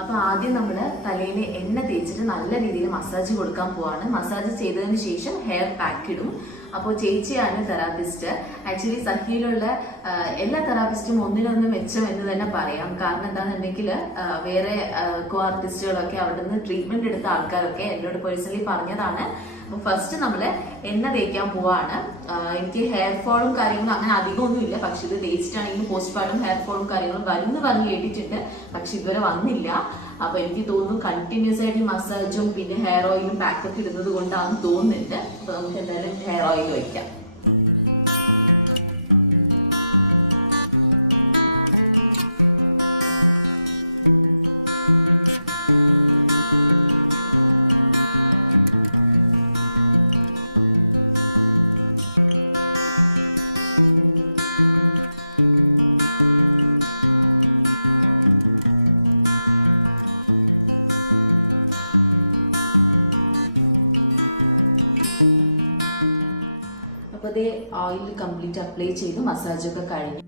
അപ്പോൾ ആദ്യം നമ്മൾ തലയിൽ എണ്ണ തേച്ചിട്ട് നല്ല രീതിയിൽ മസാജ് കൊടുക്കാൻ പോവാണ്. മസാജ് ചെയ്തതിന് ശേഷം ഹെയർ പാക്ക് ഇടും. അപ്പോൾ ചേച്ചിയാണ് തെറാപ്പിസ്റ്റ്. ആക്ച്വലി സഖിയിലുള്ള എല്ലാ തെറാപ്പിസ്റ്റും ഒന്നിനൊന്ന് മെച്ചം എന്ന് തന്നെ പറയാം. കാരണം എന്താണെന്നുണ്ടെങ്കിൽ വേറെ കോ ആർട്ടിസ്റ്റുകളൊക്കെ അവിടെ നിന്ന് ട്രീറ്റ്മെന്റ് എടുത്ത ആൾക്കാരൊക്കെ എന്നോട് പേഴ്സണലി പറഞ്ഞതാണ്. ഫസ്റ്റ് നമ്മൾ എണ്ണ തേക്കാൻ പോവാണ്. എനിക്ക് ഹെയർ ഫോളും കാര്യങ്ങളും അങ്ങനെ അധികമൊന്നും ഇല്ല, പക്ഷെ ഇത് തേച്ചിട്ടാണെങ്കിൽ പോസ്റ്റ്മോർട്ടം ഹെയർ ഫോളും കാര്യങ്ങളും വരുമെന്ന് പറഞ്ഞ് കേട്ടിട്ടുണ്ട്, പക്ഷെ ഇതുവരെ വന്നില്ല. അപ്പൊ എനിക്ക് തോന്നുന്നു കണ്ടിന്യൂസ് ആയിട്ട് മസാജും പിന്നെ ഹെയർ ഓയിലും പാക്കൊക്കെ ഇടുന്നത് കൊണ്ടാണെന്ന് തോന്നുന്നുണ്ട്. അപ്പൊ നമുക്ക് എന്തായാലും ഹെയർ ഓയിൽ ഒഴിക്കാം. ഓയിൽ കംപ്ലീറ്റ് അപ്ലൈ ചെയ്തു, മസാജൊക്കെ കഴിഞ്ഞു.